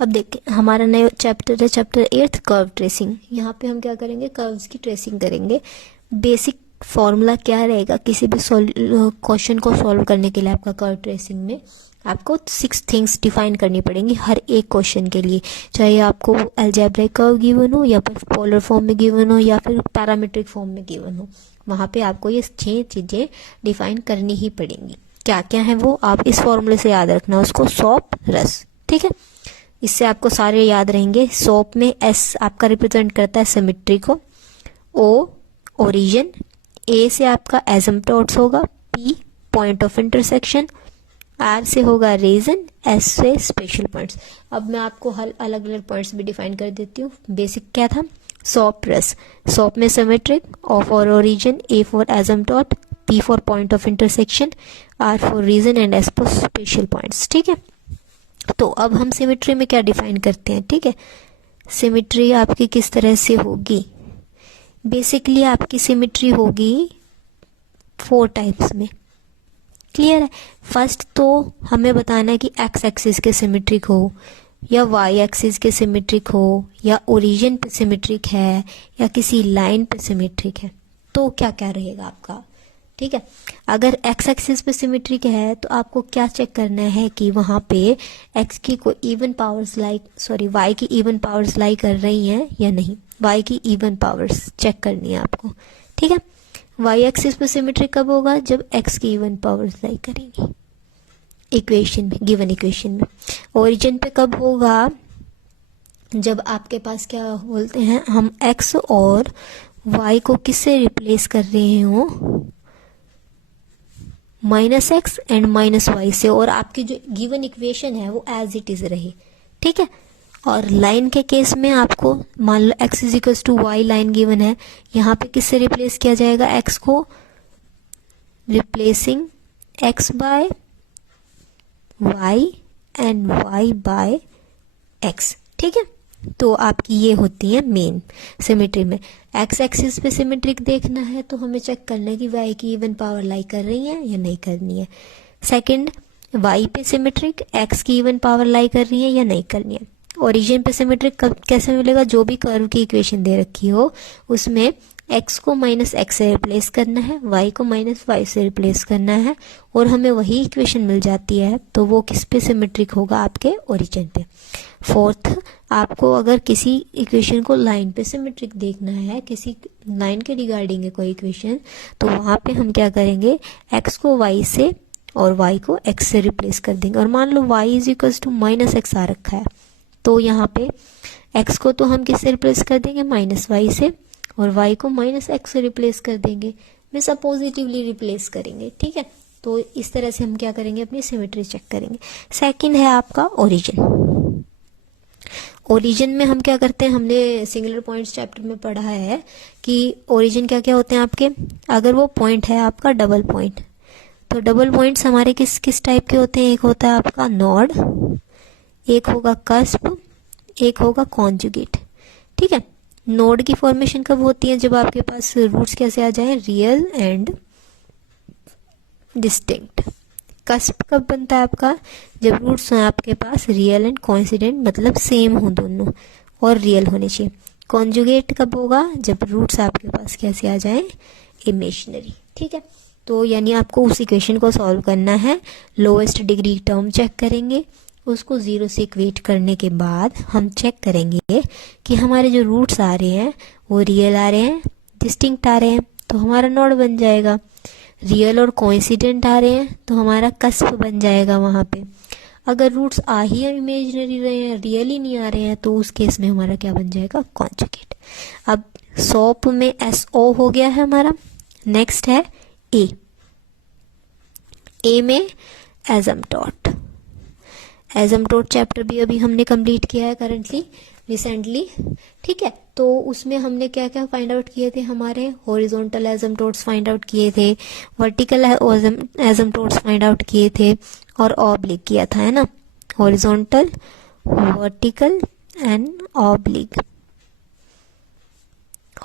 अब देखिए हमारा नया चैप्टर है चैप्टर 8 कर्व ट्रेसिंग। यहाँ पे हम क्या करेंगे, कर्व्स की ट्रेसिंग करेंगे। बेसिक फॉर्मूला क्या रहेगा किसी भी क्वेश्चन को सॉल्व करने के लिए, आपका कर्व ट्रेसिंग में आपको 6 थिंग्स डिफाइन करनी पड़ेंगी हर एक क्वेश्चन के लिए, चाहे आपको अलजेब्रिक कर्व गिवन हो या फिर पोलर फॉर्म में गिवन हो या फिर पैरामीट्रिक फॉर्म में गिवन हो। वहाँ पे आपको ये 6 चीज़ें डिफाइन करनी ही पड़ेंगी। क्या क्या है वो आप इस फॉर्मूले से याद रखना, उसको सॉप रस, ठीक है। इससे आपको सारे याद रहेंगे। सॉप में एस आपका रिप्रेजेंट करता है सिमेट्री को, ओ ओरिजिन, ए से आपका एसिम्पटोट्स होगा, P point of intersection, R से होगा रीजन, एस से स्पेशल पॉइंट्स। अब मैं आपको हर अलग अलग पॉइंट्स भी डिफाइन कर देती हूँ। बेसिक क्या था, सॉप रस, सॉप में symmetric, O for origin, A for asymptote, P for point of intersection, R for region and S for special points, ठीक है। तो अब हम सिमेट्री में क्या डिफाइन करते हैं, ठीक है। सिमेट्री आपकी किस तरह से होगी, बेसिकली आपकी सिमेट्री होगी 4 टाइप्स में, क्लियर है। फर्स्ट तो हमें बताना है कि एक्स एक्सिस के सिमेट्रिक हो या वाई एक्सिस के सिमेट्रिक हो या ओरिजिन पे सिमेट्रिक है या किसी लाइन पे सिमेट्रिक है, तो क्या क्या रहेगा आपका, ठीक है। अगर एक्स एक्सिस पे सिमेट्रिक है तो आपको क्या चेक करना है कि वहां पे एक्स की कोई इवन पावर्स वाई की इवन पावर्स लाई कर रही हैं या नहीं, वाई की इवन पावर्स चेक करनी है आपको, ठीक है। वाई एक्सिस पे सिमेट्रिक कब होगा, जब एक्स की इवन पावर्स लाई करेंगी इक्वेशन में, गिवन इक्वेशन में। ओरिजिन पे कब होगा, जब आपके पास क्या बोलते हैं हम एक्स और वाई को किससे रिप्लेस कर रहे हो, minus x and minus y से, और आपकी जो गिवन इक्वेशन है वो एज इट इज रहे, ठीक है। और लाइन के केस में आपको मान लो X is equals to Y line given है, यहाँ पे किससे रिप्लेस किया जाएगा, एक्स को replacing X by Y and Y by X, ठीक है। तो आपकी ये होती है मेन सिमेट्री में। एक्स एक्सिस पे सिमेट्रिक देखना है तो हमें चेक करना है कि वाई की इवन पावर लाई कर रही है या नहीं करनी है। सेकंड, वाई पे सिमेट्रिक एक्स की इवन पावर लाई कर रही है या नहीं करनी है। ओरिजिन पे सिमेट्रिक कब कैसे मिलेगा, जो भी कर्व की इक्वेशन दे रखी हो उसमें एक्स को माइनस एक्स से रिप्लेस करना है, वाई को माइनस वाई से रिप्लेस करना है और हमें वही इक्वेशन मिल जाती है, तो वो किस पे सिमेट्रिक होगा, आपके ओरिजिन पे। फोर्थ, आपको अगर किसी इक्वेशन को लाइन पे सिमेट्रिक देखना है, किसी लाइन के रिगार्डिंग है कोई इक्वेशन, तो वहां पे हम क्या करेंगे, एक्स को वाई से और वाई को एक्स से रिप्लेस कर देंगे। और मान लो Y is equals to minus X आ रखा है, तो यहाँ पे एक्स को तो हम किससे रिप्लेस कर देंगे, माइनस वाई से, और y को माइनस एक्स से रिप्लेस कर देंगे, में पॉजिटिवली रिप्लेस करेंगे, ठीक है। तो इस तरह से हम क्या करेंगे, अपनी सिमेट्री चेक करेंगे। सेकंड है आपका ओरिजिन। ओरिजिन में हम क्या करते हैं, हमने सिंगुलर पॉइंट्स चैप्टर में पढ़ा है कि ओरिजिन क्या क्या होते हैं आपके, अगर वो पॉइंट है आपका डबल पॉइंट, तो डबल पॉइंट्स हमारे किस किस टाइप के होते हैं, एक होता है आपका नोड, एक होगा कस्प, एक होगा कॉन्जुगेट, ठीक है। नोड की फॉर्मेशन कब होती है, जब आपके पास रूट्स कैसे आ जाए, रियल एंड डिस्टिंक्ट। कस्प कब बनता है आपका, जब रूट्स हैं आपके पास रियल एंड कोइंसिडेंट, मतलब सेम हो दोनों और रियल होने चाहिए। कॉन्जुगेट कब होगा, जब रूट्स आपके पास कैसे आ जाए, इमेजिनरी, ठीक है। तो यानी आपको उस इक्वेशन को सॉल्व करना है, लोएस्ट डिग्री टर्म चेक करेंगे, उसको 0 से इक्वेट करने के बाद हम चेक करेंगे कि हमारे जो रूट्स आ रहे हैं वो रियल आ रहे हैं, डिस्टिंक्ट आ रहे हैं, तो हमारा नोड बन जाएगा। रियल और कोइंसिडेंट आ रहे हैं तो हमारा कस्प बन जाएगा वहाँ पे। अगर रूट्स आ ही इमेजिनरी रहे हैं, रियल ही नहीं आ रहे हैं, तो उस केस में हमारा क्या बन जाएगा, कॉन्जुगेट। अब सॉप में SO हो गया है हमारा। नेक्स्ट है ए में एसिम्पटोट। एसिम्पटोट चैप्टर भी अभी हमने कंप्लीट किया है करंटली, रिसेंटली, ठीक है। तो उसमें हमने क्या क्या फाइंड आउट किए थे, हमारे हॉरिजॉन्टल एसिम्पटोट्स फाइंड आउट किए थे, वर्टिकल एसिम्पटोट्स फाइंड आउट किए थे और ऑब्लिक किया था, है ना। Horizontal, vertical and oblique.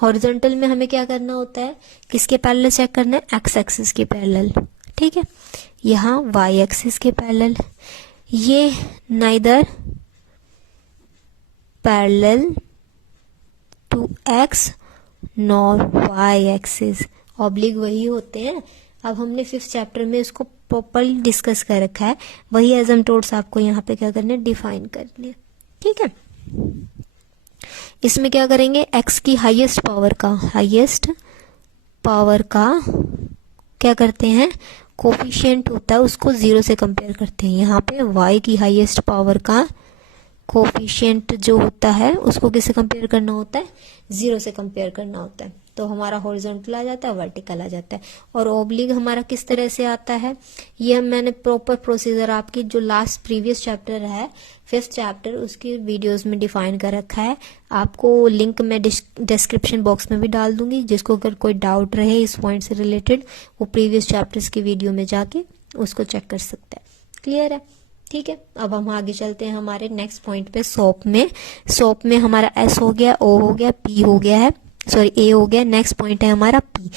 Horizontal में हमें क्या करना होता है, किसके पैरेलल चेक करना है, एक्स एक्सिस के पैरेलल, ठीक है। यहाँ वाई एक्सिस के पैरेलल। ये neither parallel to x nor y axis. Oblique वही होते हैं। अब हमने 5th चैप्टर में इसको प्रॉपरली डिस्कस कर रखा है, वही एसिम्प्टोट्स आपको यहाँ पे क्या करना है, डिफाइन करने। ठीक है, इसमें क्या करेंगे, x की हाईएस्ट पावर का क्या करते हैं, कोफिशिएंट होता है उसको 0 से कंपेयर करते हैं। यहाँ पे y की हाईएस्ट पावर का कोफिशिएंट जो होता है उसको किससे कंपेयर करना होता है, 0 से कंपेयर करना होता है। तो हमारा हॉरिजॉन्टल आ जाता है, वर्टिकल आ जाता है। और ओब्लिक हमारा किस तरह से आता है, ये मैंने प्रॉपर प्रोसीजर आपकी जो लास्ट प्रीवियस चैप्टर है 5th चैप्टर उसकी वीडियोस में डिफाइन कर रखा है। आपको लिंक मैं डिस्क्रिप्शन बॉक्स में भी डाल दूंगी, जिसको अगर कोई डाउट रहे इस पॉइंट से रिलेटेड वो प्रीवियस चैप्टर्स की वीडियो में जाके उसको चेक कर सकता है। क्लियर है? ठीक है, अब हम आगे चलते हैं हमारे नेक्स्ट पॉइंट पे। सोप में हमारा एस हो गया, ओ हो गया, पी हो गया है, सॉरी ए हो गया। नेक्स्ट पॉइंट है हमारा पी,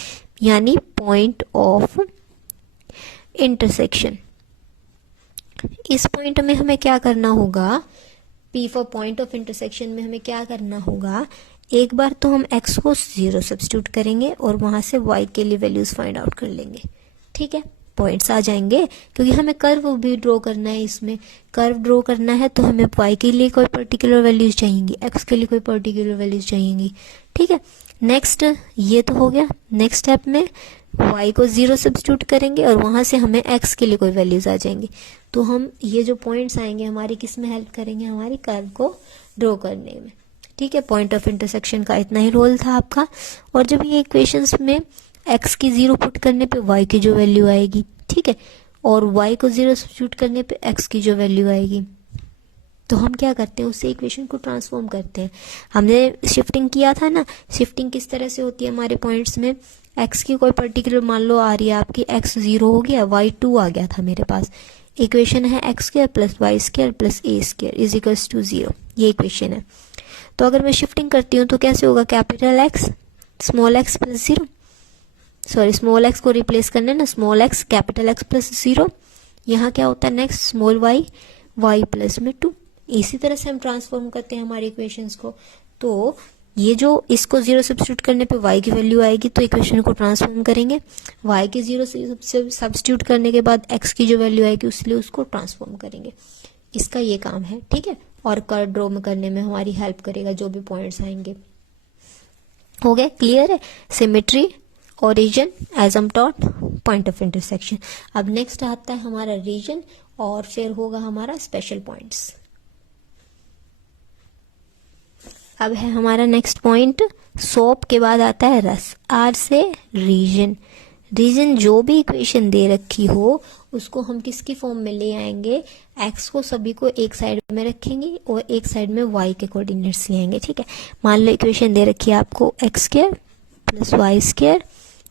यानी पॉइंट ऑफ इंटरसेक्शन। इस पॉइंट में हमें क्या करना होगा, P for point of intersection में हमें क्या करना होगा, एक बार तो हम एक्स को 0 सब्स्टिट्यूट करेंगे और वहां से वाई के लिए वैल्यूज फाइंड आउट कर लेंगे। ठीक है, पॉइंट्स आ जाएंगे, क्योंकि हमें कर्व भी ड्रॉ करना है। इसमें कर्व ड्रॉ करना है तो हमें y के लिए कोई पर्टिकुलर वैल्यूज चाहिएंगी, x के लिए कोई पर्टिकुलर वैल्यूज चाहिएंगी। ठीक है, नेक्स्ट ये तो हो गया। नेक्स्ट स्टेप में y को 0 सब्स्टिट्यूट करेंगे और वहां से हमें x के लिए कोई वैल्यूज आ जाएंगी। तो हम ये जो पॉइंट्स आएंगे हमारी किस में हेल्प करेंगे, हमारी कर्व को ड्रॉ करने में। ठीक है, पॉइंट ऑफ इंटरसेक्शन का इतना ही रोल था आपका। और जब ये इक्वेशंस में x की 0 पुट करने पे y की जो वैल्यू आएगी, ठीक है, और y को 0 सब्स्टिट्यूट करने पे x की जो वैल्यू आएगी, तो हम क्या करते हैं, उससे इक्वेशन को ट्रांसफॉर्म करते हैं। हमने शिफ्टिंग किया था ना, शिफ्टिंग किस तरह से होती है हमारे पॉइंट्स में, x की कोई पर्टिकुलर मान लो आ रही है आपकी, x 0 हो गया, y 2 आ गया था मेरे पास। इक्वेशन है x square plus y square plus a square is equals to 0, ये इक्वेशन है। तो अगर मैं शिफ्टिंग करती हूँ तो कैसे होगा, capital x small x plus 0, sorry small x को रिप्लेस करना है ना, small x capital x plus 0। यहाँ क्या होता है next, small y y plus में 2। इसी तरह से हम ट्रांसफॉर्म करते हैं हमारे इक्वेशंस को। तो ये जो इसको 0 सब्स्टिट्यूट करने पे y की वैल्यू आएगी तो इक्वेशन को ट्रांसफॉर्म करेंगे, y की 0 सब्स्टिट्यूट करने के बाद x की जो वैल्यू आएगी उसलिए उसको ट्रांसफॉर्म करेंगे। इसका ये काम है। ठीक है, और कर्व ड्रॉ करने में हमारी हेल्प करेगा जो भी पॉइंट्स आएंगे। हो गया, क्लियर है? Symmetry, origin, asymptote, point of intersection. अब नेक्स्ट आता है हमारा रीजन और फिर होगा हमारा स्पेशल पॉइंट्स। अब है हमारा नेक्स्ट पॉइंट, सोप के बाद आता है रस, आर से रीजन। रीजन जो भी इक्वेशन दे रखी हो उसको हम किसकी फॉर्म में ले आएंगे, एक्स को सभी को एक साइड में रखेंगे और एक साइड में वाई के कोऑर्डिनेट्स ले आएंगे। ठीक है, मान लो इक्वेशन दे रखी है आपको x square plus y square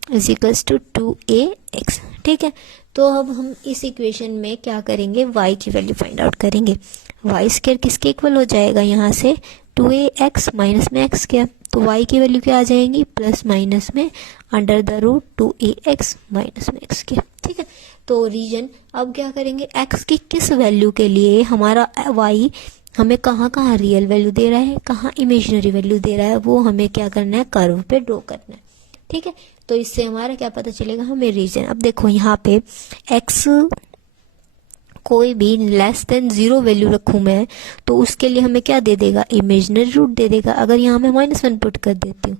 is equals to 2ax। ठीक है, तो अब हम इस इक्वेशन में क्या करेंगे, y की वैल्यू फाइंड आउट करेंगे। वाई स्क्वायर किसके इक्वल हो जाएगा, यहाँ से 2ax माइनस में x स्क्वायर, तो y की वैल्यू क्या आ जाएंगी, प्लस माइनस में under the root 2ax minus में x स्क्वायर। ठीक है, तो रीजन अब क्या करेंगे, x की किस वैल्यू के लिए हमारा y हमें कहाँ कहाँ रियल वैल्यू दे रहा है, कहाँ इमेजिनरी वैल्यू दे रहा है, वो हमें क्या करना है, कर्व पे ड्रॉ करना है। ठीक है, तो इससे हमारा क्या पता चलेगा, हमें रीजन। अब देखो यहाँ पे x कोई भी लेस देन 0 वैल्यू रखूं मैं तो उसके लिए हमें क्या दे देगा, इमेजिनरी रूट दे देगा। अगर यहाँ मैं -1 पुट कर देती हूँ,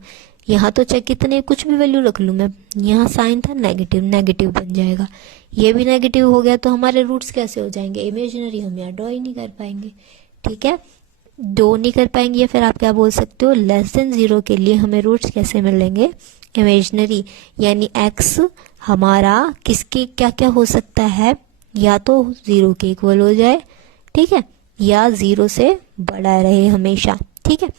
यहाँ तो चाहे कितने कुछ भी वैल्यू रख लूँ मैं, यहाँ साइन था नेगेटिव, नेगेटिव बन जाएगा, ये भी नेगेटिव हो गया, तो हमारे रूट्स कैसे हो जाएंगे, इमेजिनरी, हम यहाँ ड्रॉ ही नहीं कर पाएंगे। ठीक है, ड्रॉ नहीं कर पाएंगे, या फिर आप क्या बोल सकते हो, लेस देन 0 के लिए हमें रूट्स कैसे मिलेंगे, इमेजिनरी। यानी x हमारा किसके क्या क्या हो सकता है, या तो 0 के इक्वल हो जाए, ठीक है, या 0 से बड़ा रहे हमेशा। ठीक है,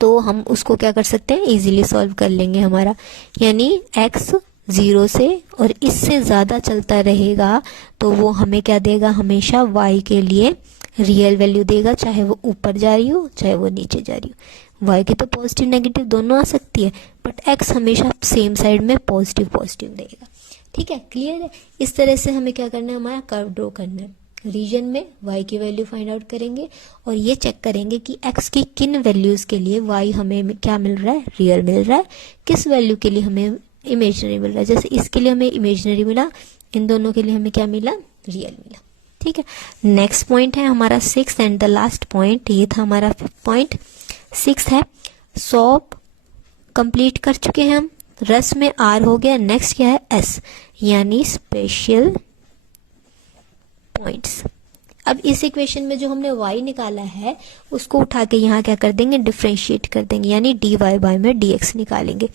तो हम उसको क्या कर सकते हैं, इजीली सॉल्व कर लेंगे हमारा। यानी x 0 से और इससे ज्यादा चलता रहेगा तो वो हमें क्या देगा, हमेशा y के लिए रियल वैल्यू देगा, चाहे वो ऊपर जा रही हो चाहे वो नीचे जा रही हो। y की तो पॉजिटिव नेगेटिव दोनों आ सकती है, बट x हमेशा सेम साइड में पॉजिटिव पॉजिटिव देगा। ठीक है, क्लियर है? इस तरह से हमें क्या करना है, हमारा कर्व ड्रॉ करना है। रीजन में y की वैल्यू फाइंड आउट करेंगे और ये चेक करेंगे कि x की किन वैल्यूज के लिए y हमें क्या मिल रहा है, रियल मिल रहा है, किस वैल्यू के लिए हमें इमेजिनरी मिल रहा है। जैसे इसके लिए हमें इमेजिनरी मिला, इन दोनों के लिए हमें क्या मिला, रियल मिला। ठीक है, नेक्स्ट पॉइंट है हमारा 6th and the last point, ये था हमारा 5th पॉइंट। 6th है सॉप कंप्लीट कर चुके हैं हम, रस में आर हो गया, नेक्स्ट क्या है एस, यानी स्पेशल पॉइंट्स। अब इस इक्वेशन में जो हमने y निकाला है उसको उठा के यहाँ क्या कर देंगे, डिफरेंशिएट कर देंगे, यानी dy बाय में dx निकालेंगे।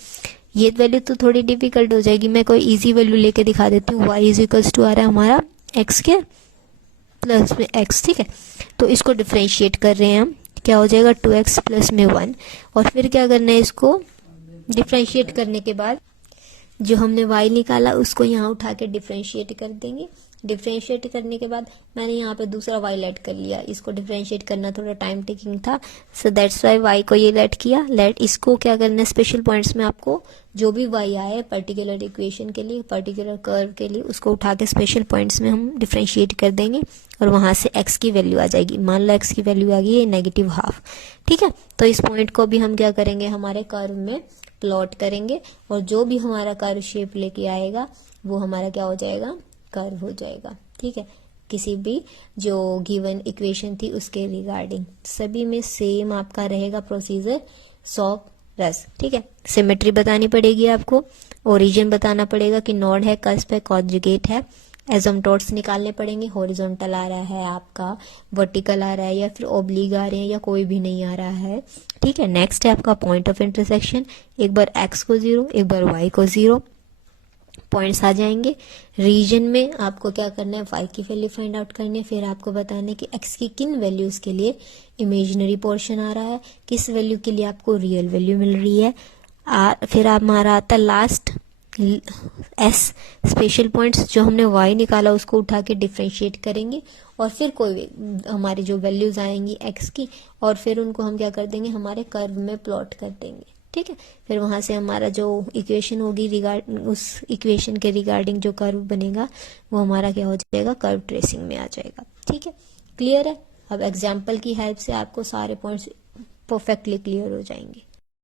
ये वैल्यू तो थोड़ी डिफिकल्ट हो जाएगी, मैं कोई इजी वैल्यू लेके दिखा देती हूँ। y इज इक्वल्स टू आ रहा है हमारा x के प्लस में x, ठीक है। तो इसको डिफरेंशिएट कर रहे हैं हम, क्या हो जाएगा 2x प्लस में 1, और फिर क्या करना है, इसको डिफरेंशिएट करने के बाद जो हमने y निकाला उसको यहाँ उठा के डिफरेंशिएट कर देंगे। डिफरेंशिएट करने के बाद मैंने यहाँ पे दूसरा y लेट कर लिया, इसको डिफरेंशिएट करना थोड़ा टाइम टेकिंग था, सो दैट्स वाई y को ये लेट किया। लेट इसको क्या करना है, स्पेशल पॉइंट्स में आपको जो भी y आए पर्टिकुलर इक्वेशन के लिए, पर्टिकुलर कर्व के लिए, उसको उठा के स्पेशल पॉइंट्स में हम डिफरेंशिएट कर देंगे और वहां से x की वैल्यू आ जाएगी। मान लो x की वैल्यू आ गई है -½ ठीक है। तो इस पॉइंट को भी हम क्या करेंगे, हमारे कर्व में प्लॉट करेंगे और जो भी हमारा कर्व शेप लेके आएगा वो हमारा क्या हो जाएगा, कर्व हो जाएगा। ठीक है, किसी भी जो गिवन इक्वेशन थी उसके रिगार्डिंग सभी में सेम आपका रहेगा प्रोसीजर, सॉप रस। ठीक है, सिमेट्री बतानी पड़ेगी आपको, ओरिजिन बताना पड़ेगा कि नोड है, कस्प है, कॉन्जुगेट है, एसिम्पटोट्स निकालने पड़ेंगे, हॉरिजॉन्टल आ रहा है आपका, वर्टिकल आ रहा है या फिर ओब्लिक आ रहे हैं या कोई भी नहीं आ रहा है। ठीक है, नेक्स्ट है आपका पॉइंट ऑफ इंटरसेक्शन, एक बार x को 0, एक बार y को 0, पॉइंट्स आ जाएंगे। रीजन में आपको क्या करना है, y की वैल्यू फाइंड आउट करनी है, फिर आपको बताना है कि x की किन वैल्यूज के लिए इमेजिनरी पोर्शन आ रहा है, किस वैल्यू के लिए आपको रियल वैल्यू मिल रही है। फिर हमारा आता लास्ट एस, स्पेशल पॉइंट्स, जो हमने y निकाला उसको उठा के डिफरेंशिएट करेंगे और फिर कोई हमारी जो वैल्यूज आएंगी x की, और फिर उनको हम क्या कर देंगे, हमारे कर्व में प्लॉट कर देंगे। ठीक है, फिर वहां से हमारा जो इक्वेशन होगी उस इक्वेशन के रिगार्डिंग जो कर्व बनेगा वो हमारा क्या हो जाएगा, कर्व ट्रेसिंग में आ जाएगा। ठीक है, क्लियर है। अब एग्जाम्पल की हेल्प से आपको सारे पॉइंट्स परफेक्टली क्लियर हो जाएंगे।